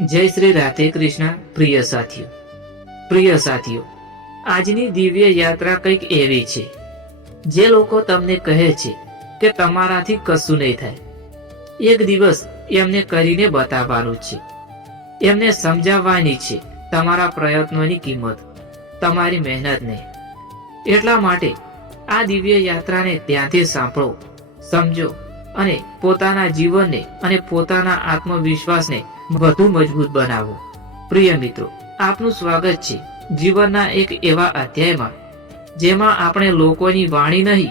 જય શ્રી રાધે કૃષ્ણ, પ્રિય સાથીઓ. પ્રિય સાથીઓ, આજની દિવ્ય યાત્રા કંઈક એવી છે. જે લોકો તમને કહે છે કે તમારાથી કશું નહીં થાય. એક દિવસ એમને કરીને બતાવવાનું છે. એમને સમજાવવાની છે તમારા પ્રયત્નોની કિંમત, તમારી મહેનતને. એટલા માટે આ દિવ્ય યાત્રાને ત્યાંથી સાંભળો, સમજો અને પોતાના જીવનને અને પોતાના આત્મવિશ્વાસને વધુ મજબૂત બનાવો. પ્રિય મિત્રો, આપનું સ્વાગત છે જીવનના એક એવા અધ્યાયમાં, જેમાં આપણે લોકોની વાણી નહીં,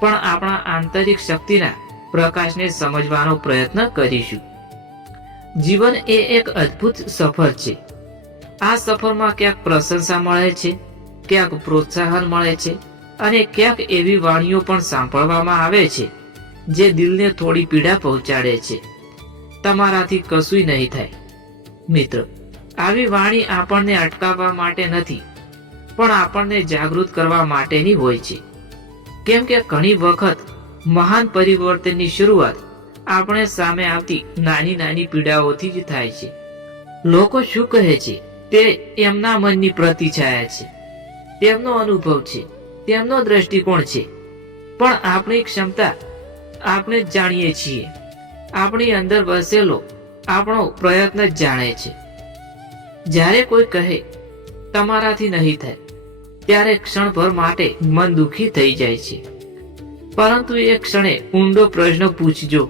પણ આપણા આંતરિક શક્તિના પ્રકાશને સમજવાનો પ્રયત્ન કરીશું. જીવન એ એક અદ્ભુત સફર છે. આ સફરમાં ક્યાંક પ્રશંસા મળે છે, ક્યાંક પ્રોત્સાહન મળે છે, અને ક્યાંક એવી વાણીઓ પણ સાંભળવામાં આવે છે, જે દિલને થોડી પીડા પહોંચાડે છે. તમારાથી કશું નહીં થાય. મિત્ર, આવી વાણી આપણને અટકાવવા માટે નથી, પણ આપણને જાગૃત કરવા માટેની હોય છે. કેમ કે ઘણી વખત મહાન પરિવર્તનની શરૂઆત આપણે સામે આવતી નાની નાની પીડાઓથી જ થાય છે. લોકો શું કહે છે? તે એમના મનની પ્રતિછાયા છે. તેમનો અનુભવ છે. તેમનો દ્રષ્ટિકોણ છે. પણ આપણી ક્ષમતા આપણે જાણીએ છીએ. આપણી અંદર વસેલો આપણો પ્રયત્ન જ જાણે છે. જ્યારે કોઈ કહે, તમારાથી નહીં થાય, ત્યારે ક્ષણભર માટે મન દુખી થઈ જાય છે. પરંતુ એ ક્ષણે ઊંડો પ્રશ્ન પૂછજો,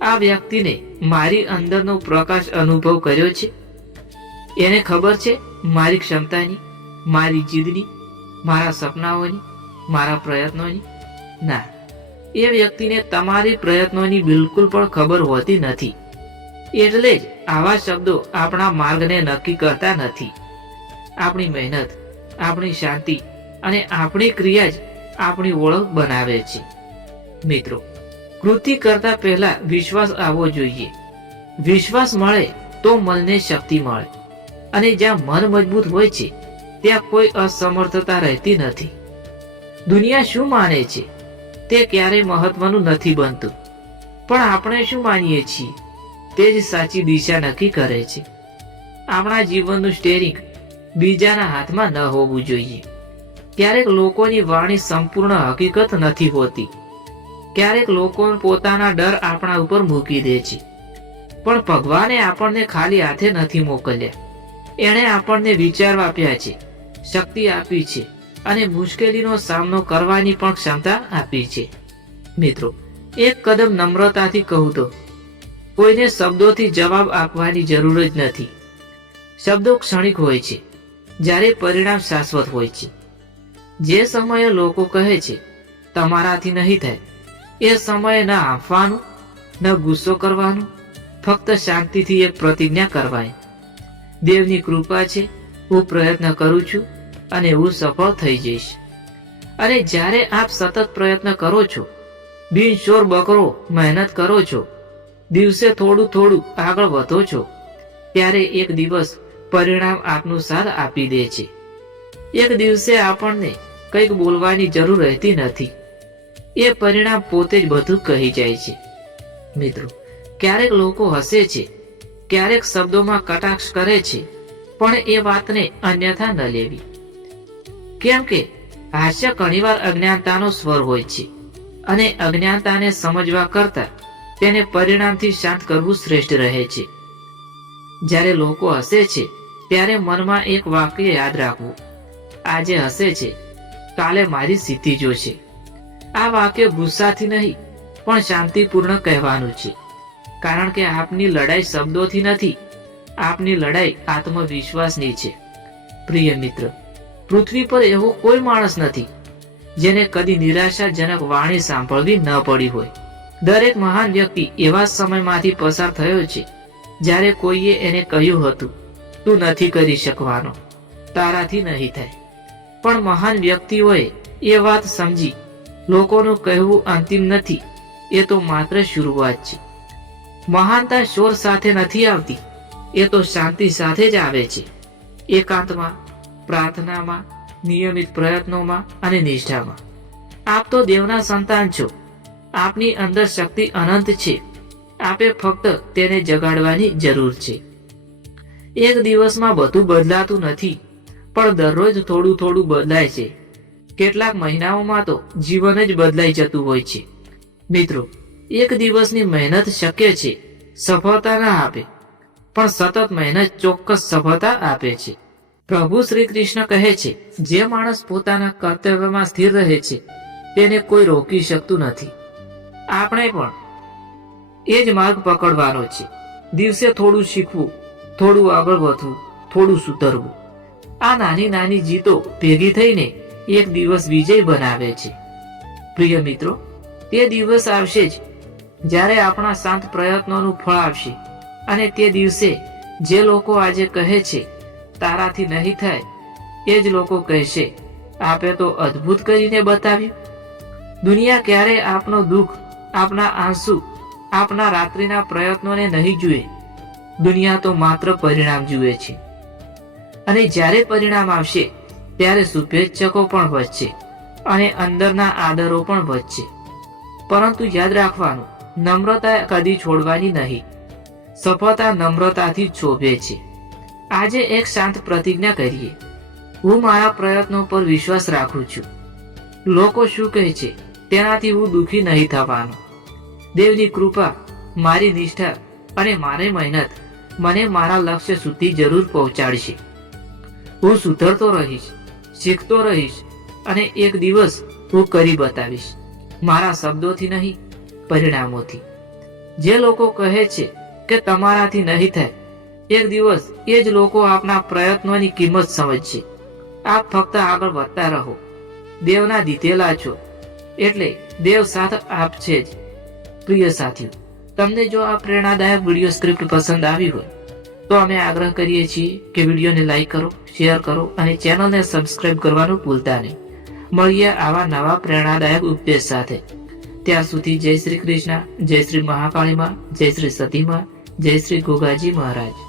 આ વ્યક્તિને મારી અંદરનો પ્રકાશ અનુભવ કર્યો છે? એને ખબર છે મારી ક્ષમતાની, મારી જીદની, મારા સપનાઓની, મારા પ્રયત્નોની? ના. એ વ્યક્તિને તમારી પ્રયત્નોની બિલકુલ પણ ખબર હોતી નથી. એટલે જ આવા શબ્દો આપણા માર્ગને નક્કી કરતા નથી. આપણી મહેનત, આપણી શાંતિ અને આપણી ક્રિયા જ આપણી ઓળખ બનાવે છે. મિત્રો, કૃતિ કરતા પહેલા વિશ્વાસ આવવો જોઈએ. વિશ્વાસ મળે તો મનને શક્તિ મળે. અને જ્યાં મન મજબૂત હોય છે, ત્યાં કોઈ અસમર્થતા રહેતી નથી. દુનિયા શું માને છે? તે ક્યારેય મહત્વનું નથી બનતું. પણ આપણે શું માનીએ છીએ? તે જ સાચી દિશા નક્કી કરે છે. આપણા જીવનનું સ્ટેરિંગ બીજાના હાથમાં ન હોવું જોઈએ. ક્યારેક લોકોની વાણી સંપૂર્ણ હકીકત નથી હોતી. ક્યારેક લોકો પોતાના ડર આપણા ઉપર મૂકી દે છે. પણ ભગવાને આપણને ખાલી હાથે નથી મોકલ્યા. એણે આપણને વિચાર આપ્યા છે, શક્તિ આપી છે. અને મુશ્કેલીનો સામનો કરવાની પણ ક્ષમતા આપી છે. મિત્રો, એક કદમ નમ્રતાથી કહું તો, કોઈને શબ્દોથી જવાબ આપવાની જરૂર જ નથી. શબ્દો ક્ષણિક હોય છે, જ્યારે પરિણામ શાશ્વત હોય છે. જે સમયે લોકો કહે છે, તમારાથી નહીં થાય, એ સમયે ન આપવાનું, ન ગુસ્સો કરવાનું, ફક્ત શાંતિથી એક પ્રતિજ્ઞા કરવાની. દેવની કૃપા છે, હું પ્રયત્ન કરું છું અને હું સફળ થઈ જઈશ. અને જ્યારે આપ સતત પ્રયત્ન કરો છો, બિનશોર બકરો મહેનત કરો છો, દિવસે થોડું થોડું આગળ વધો છો, ત્યારે એક દિવસ પરિણામ આપનું સાથ આપી દે છે. એક દિવસે આપણને કંઈક બોલવાની જરૂર રહેતી નથી. એ પરિણામ પોતે જ બધું કહી જાય છે. મિત્રો, ક્યારેક લોકો હસે છે, ક્યારેક શબ્દોમાં કટાક્ષ કરે છે, પણ એ વાતને અન્યથા ન લેવી. કેમ કે હાસ્ય ઘણીવાર અજ્ઞાનતાનો સ્વર હોય છે. અને અજ્ઞાનતાને સમજવા કરતા તેને પરિણામથી શાંત કરવું શ્રેષ્ઠ રહે છે. જ્યારે લોકો હસે છે, ત્યારે મનમાં એક વાક્ય યાદ રાખવું. આજે હસે છે, કાલે મારી સ્થિતિ જોશે. આ વાક્ય ગુસ્સાથી નહીં, પણ શાંતિપૂર્ણ કહેવાનું છે. કારણ કે આપની લડાઈ શબ્દોથી નથી, આપની લડાઈ આત્મવિશ્વાસની છે. પ્રિય મિત્ર પૃથ્વી પર એવો કોઈ માણસ નથી, જેને કદી નિરાશાજનક વાણી સાંભળવી ન પડી હોય. દરેક મહાન વ્યક્તિ એવા સમયમાંથી પસાર થયો છે, જ્યારે કોઈએ એને કહ્યું હતું, તું નથી કરી શકવાનો, તારાથી નહીં થાય. પણ મહાન વ્યક્તિઓએ એ વાત સમજી, લોકોનું કહેવું અંતિમ નથી, એ તો માત્ર શરૂઆત છે. મહાનતા શોર સાથે નથી આવતી, એ તો શાંતિ સાથે જ આવે છે. એકાંતમાં પ્રાર્થનામાં, નિયમિત પ્રયત્નોમાં અને નિષ્ઠામાં. આપ તો દેવના સંતાન છો. આપની અંદર શક્તિ અનંત છે. આપે ફક્ત તેને જગાડવાની જરૂર છે. એક દિવસમાં બધું બદલાતું નથી, પણ દરરોજ થોડું થોડું બદલાય છે. કેટલાક મહિનાઓમાં તો જીવન જ બદલાઈ જતું હોય છે. મિત્રો, એક દિવસની મહેનત શક્ય છે, સફળતા ના આપે. પણ સતત મહેનત ચોક્કસ સફળતા આપે છે. પ્રભુ શ્રી કૃષ્ણ કહે છે, જે માણસ પોતાના કર્તવ્યમાં સ્થિર રહે છે, તેને કોઈ રોકી શકતું નથી. આપણે પણ એ જ માર્ગ પકડવાનો છે. દિવસે થોડું શીખવું, થોડું આગળ વધવું, થોડું સુધરવું. આ નાની નાની જીતો ભેગી થઈને એક દિવસ વિજય બનાવે છે. પ્રિય મિત્રો, તે દિવસ આવશે જ જ્યારે આપણા શાંત પ્રયત્નોનું ફળ આવશે અને તે દિવસે જે લોકો આજે કહે છે તારાથી નહીં થાય. એ જ લોકો કહેશે, આપે તો અદ્ભુત કરીને બતાવ્યું. દુનિયા ક્યારે આપનો દુઃખ, આપના આંસુ, આપના રાત્રિના પ્રયત્નોને નહીં જુએ. દુનિયા તો માત્ર પરિણામ જુએ છે. અને જ્યારે પરિણામ આવશે, ત્યારે શુભેચ્છકો પણ વધશે અને અંદરના આદરો પણ વધશે. પરંતુ યાદ રાખવાનું, નમ્રતા કદી છોડવાની નહીં. સફળતા નમ્રતાથી જ શોભે છે. આજે એક શાંત પ્રતિજ્ઞા કરીએ. હું મારા પ્રયત્નો પર વિશ્વાસ રાખું છું. લોકો શું કહે છે? તેનાથી હું દુઃખી નહીં થવાનો. દેવની કૃપા, મારી નિષ્ઠા અને મારી મહેનત મને મારા લક્ષ્ય સુધી જરૂર પહોંચાડશે. હું સુધરતો રહીશ, શીખતો રહીશ અને એક દિવસ હું કરી બતાવીશ. મારા શબ્દોથી નહીં, પરિણામોથી. જે લોકો કહે છે કે તમારાથી નહીં થાય એક દિવસ એ જ લોકો આપના પ્રયત્નોની કિંમત સમજશે. આપ ફક્ત આગળ વધતા રહો. દેવના દીધેલા છો. એટલે દેવ સાથ આપ છે જ. પ્રિય સાથીઓ, તમને જો આ પ્રેરણાદાયક વીડિયો સ્ક્રિપ્ટ પસંદ આવી હોય, તો અમે આગ્રહ કરીએ છીએ કે વિડીયોને લાઈક કરો, શેર કરો અને ચેનલને સબસ્ક્રાઇબ કરવાનું ભૂલતા નહીં. મળીએ આવા નવા પ્રેરણાદાયક ઉપદેશ સાથે. ત્યાં સુધી જય શ્રી કૃષ્ણ, જય શ્રી મહાકાળીમાં જય શ્રી સતીમાં જય શ્રી ગોગાજી મહારાજ.